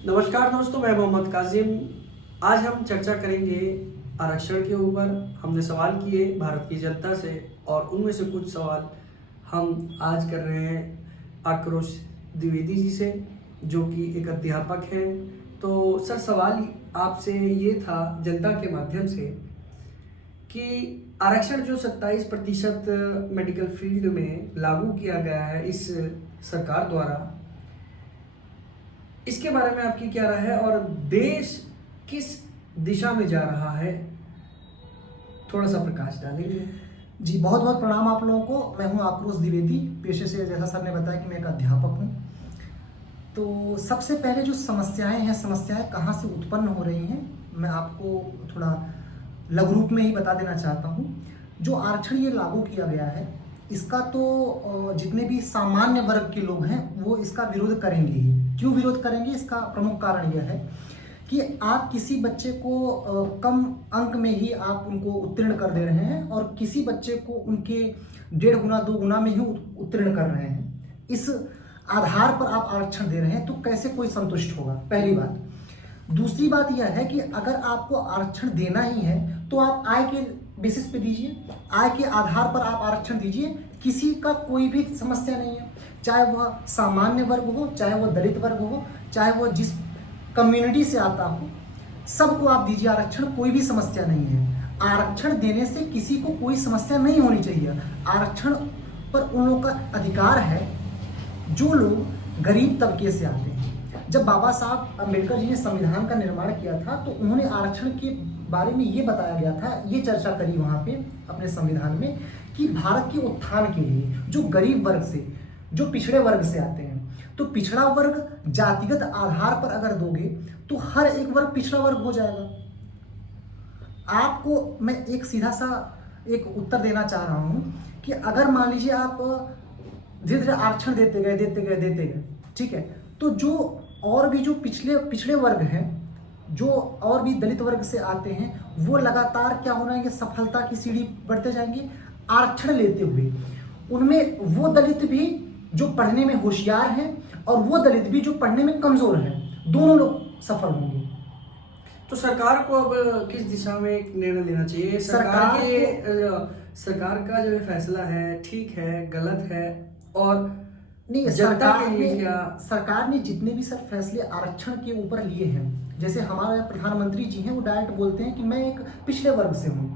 नमस्कार दोस्तों, मैं मोहम्मद काजिम। आज हम चर्चा करेंगे आरक्षण के ऊपर। हमने सवाल किए भारत की जनता से और उनमें से कुछ सवाल हम आज कर रहे हैं आक्रोश द्विवेदी जी से, जो कि एक अध्यापक हैं। तो सर, सवाल आपसे ये था जनता के माध्यम से कि आरक्षण जो 27% मेडिकल फील्ड में लागू किया गया है इस सरकार द्वारा, इसके बारे में आपकी क्या राय है और देश किस दिशा में जा रहा है? थोड़ा सा प्रकाश डालेंगे। जी, बहुत बहुत प्रणाम आप लोगों को। मैं हूं आक्रोश द्विवेदी, पेशे से जैसा सर ने बताया कि मैं एक अध्यापक हूं। तो सबसे पहले जो समस्याएं कहां से उत्पन्न हो रही हैं, मैं आपको थोड़ा लघु रूप में ही बता देना चाहता हूं। जो आरक्षण ये लागू किया गया है, इसका तो जितने भी सामान्य वर्ग के लोग हैं वो इसका विरोध करेंगे ही। क्यों विरोध करेंगे? इसका प्रमुख कारण यह है कि आप किसी बच्चे को कम अंक में ही आप उनको उत्तीर्ण कर दे रहे हैं और किसी बच्चे को उनके 1.5 गुना 2 गुना में ही उत्तीर्ण कर रहे हैं। इस आधार पर आप आरक्षण दे रहे हैं, तो कैसे कोई संतुष्ट होगा? पहली बात। दूसरी बात यह है कि अगर आपको आरक्षण देना ही है तो आप आय के बेसिस पे दीजिए, आय के आधार पर आप आरक्षण दीजिए। किसी का कोई भी समस्या नहीं है, चाहे वह सामान्य वर्ग हो, चाहे वह दलित वर्ग हो, चाहे वह जिस कम्युनिटी से आता हो, सबको आप दीजिए आरक्षण, कोई भी समस्या नहीं है। आरक्षण देने से किसी को कोई समस्या नहीं होनी चाहिए। आरक्षण पर उन लोगों का अधिकार है जो लोग गरीब तबके से आते हैं। जब बाबा साहब अम्बेडकर जी ने संविधान का निर्माण किया था तो उन्होंने आरक्षण के बारे में ये बताया गया था, ये चर्चा करी वहाँ पे अपने संविधान में, कि भारत के उत्थान के लिए जो गरीब वर्ग से, जो पिछड़े वर्ग से आते हैं, तो पिछड़ा वर्ग जातिगत आधार पर अगर दोगे तो हर एक वर्ग पिछड़ा वर्ग हो जाएगा। आपको मैं एक सीधा सा एक उत्तर देना चाह रहा हूं कि अगर मान लीजिए आप धीरे धीरे आरक्षण देते गए, ठीक है, तो जो और भी जो पिछड़े वर्ग हैं, जो और भी दलित वर्ग से आते हैं, वो लगातार क्या हो रहा है कि सफलता की सीढ़ी बढ़ते जाएंगे आरक्षण लेते हुए। उनमें वो दलित भी जो पढ़ने में होशियार हैं और वो दलित भी जो पढ़ने में कमजोर हैं, दोनों लोग सफल होंगे। तो सरकार को अब किस दिशा में एक निर्णय लेना चाहिए? सरकार का जो फैसला है ठीक है, गलत है? और नहीं, जनता के लिए क्या? सरकार ने जितने भी सर फैसले आरक्षण के ऊपर लिए हैं, जैसे हमारे प्रधानमंत्री जी हैं वो डायरेक्ट बोलते हैं कि मैं एक पिछड़े वर्ग से हूँ,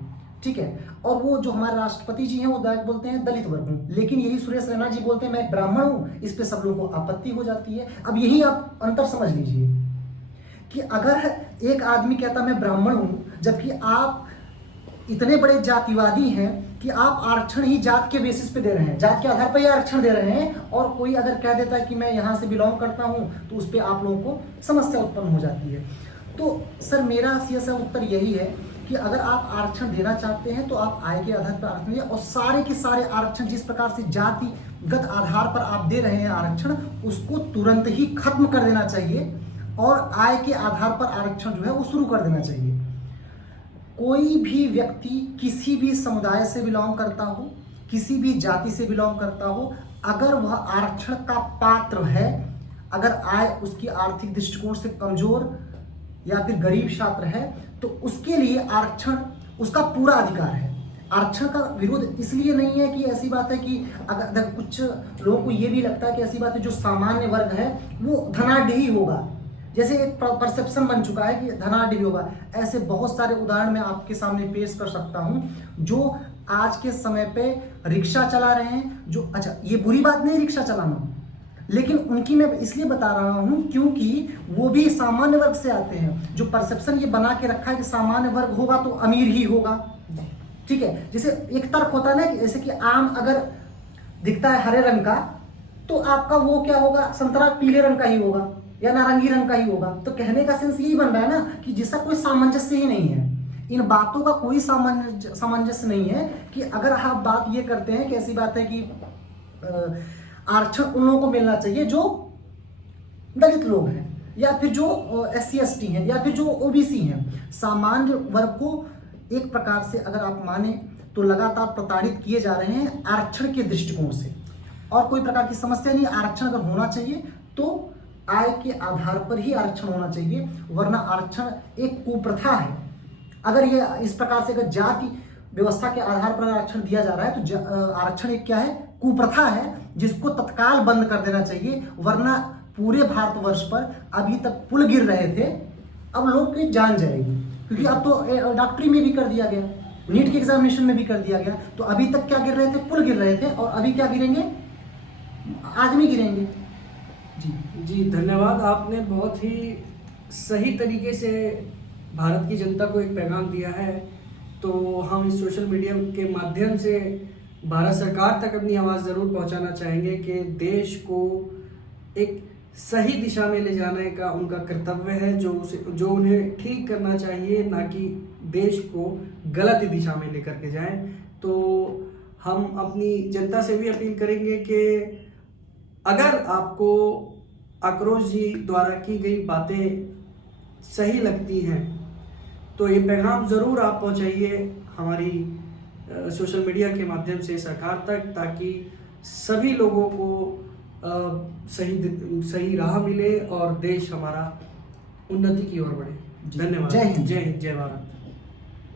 ठीक है, और वो जो हमारे राष्ट्रपति जी हैं वो डायरेक्ट बोलते हैं दलित वर्ग हूँ। लेकिन यही सुरेश रैना जी बोलते हैं मैं ब्राह्मण हूँ। इस पे सब लोगों को आपत्ति हो जाती है। अब यही आप अंतर समझ लीजिए कि अगर एक आदमी कहता मैं ब्राह्मण हूँ, जबकि आप इतने बड़े जातिवादी हैं कि आप आरक्षण ही जात के बेसिस पे दे रहे हैं, जात के आधार पर ही आरक्षण दे रहे हैं, और कोई अगर कह देता है कि मैं यहाँ से बिलोंग करता हूँ तो उस पर आप लोगों को समस्या उत्पन्न हो जाती है। तो सर मेरा सीधा उत्तर यही है कि अगर आप आरक्षण देना चाहते हैं तो आप आय के आधार पर आरक्षण दीजिए, और सारे के सारे आरक्षण जिस प्रकार से जातिगत आधार पर आप दे रहे हैं आरक्षण, उसको तुरंत ही खत्म कर देना चाहिए और आय के आधार पर आरक्षण जो है वो शुरू कर देना चाहिए। कोई भी व्यक्ति किसी भी समुदाय से बिलोंग करता हो, किसी भी जाति से बिलोंग करता हो, अगर वह आरक्षण का पात्र है, अगर आय उसकी आर्थिक दृष्टिकोण से कमजोर या फिर गरीब छात्र है, तो उसके लिए आरक्षण उसका पूरा अधिकार है। आरक्षण का विरोध इसलिए नहीं है कि ऐसी बात है कि अगर कुछ लोगों को ये भी लगता है कि ऐसी बात है जो सामान्य वर्ग है वो धनाढ्य होगा, जैसे एक परसेप्शन बन चुका है कि धनाढ्य होगा। ऐसे बहुत सारे उदाहरण मैं आपके सामने पेश कर सकता हूं जो आज के समय पे रिक्शा चला रहे हैं, जो अच्छा ये बुरी बात नहीं रिक्शा चलाना, लेकिन उनकी मैं इसलिए बता रहा हूं क्योंकि वो भी सामान्य वर्ग से आते हैं। जो परसेप्शन ये बना के रखा है कि सामान्य वर्ग होगा तो अमीर ही होगा, ठीक है। जैसे एक तर्क होता है ना कि जैसे कि आम अगर दिखता है हरे रंग का तो आपका वो क्या होगा, संतरा पीले रंग का ही होगा या नारंगी रंग का ही होगा। तो कहने का सेंस यही बन रहा है ना कि जिसका कोई सामंजस्य ही नहीं है, इन बातों का कोई सामंजस्य नहीं है। कि अगर आप बात ये करते हैं कि ऐसी बात है कि आरक्षण उन लोगों को मिलना चाहिए जो दलित लोग हैं या फिर जो SC ST हैं या फिर जो OBC हैं, सामान्य वर्ग को एक प्रकार से अगर आप माने तो लगातार प्रताड़ित किए जा रहे हैं आरक्षण के दृष्टिकोण से, और कोई प्रकार की समस्या नहीं। आरक्षण अगर होना चाहिए तो आय के आधार पर ही आरक्षण होना चाहिए, वरना आरक्षण एक कुप्रथा है। अगर ये इस प्रकार से अगर जाति व्यवस्था के आधार पर आरक्षण दिया जा रहा है तो आरक्षण एक क्या है, कुप्रथा है, जिसको तत्काल बंद कर देना चाहिए। वरना पूरे भारतवर्ष पर अभी तक पुल गिर रहे थे, अब लोग की जान जाएगी, क्योंकि अब तो डॉक्टरी में भी कर दिया गया, नीट के एग्जामिनेशन में भी कर दिया गया। तो अभी तक क्या गिर रहे थे, पुल गिर रहे थे, और अभी क्या गिरेंगे, आदमी गिरेंगे। जी धन्यवाद। आपने बहुत ही सही तरीके से भारत की जनता को एक पैगाम दिया है। तो हम इस सोशल मीडिया के माध्यम से भारत सरकार तक अपनी आवाज़ ज़रूर पहुंचाना चाहेंगे कि देश को एक सही दिशा में ले जाने का उनका कर्तव्य है, जो उन्हें ठीक करना चाहिए, ना कि देश को गलत दिशा में लेकर के जाएं। तो हम अपनी जनता से भी अपील करेंगे कि अगर आपको आक्रोश जी द्वारा की गई बातें सही लगती हैं तो ये पैगाम ज़रूर आप पहुंचाइए हमारी सोशल मीडिया के माध्यम से सरकार तक, ताकि सभी लोगों को सही राह मिले और देश हमारा उन्नति की ओर बढ़े। धन्यवाद। जय हिंद। जय हिंद, जय भारत।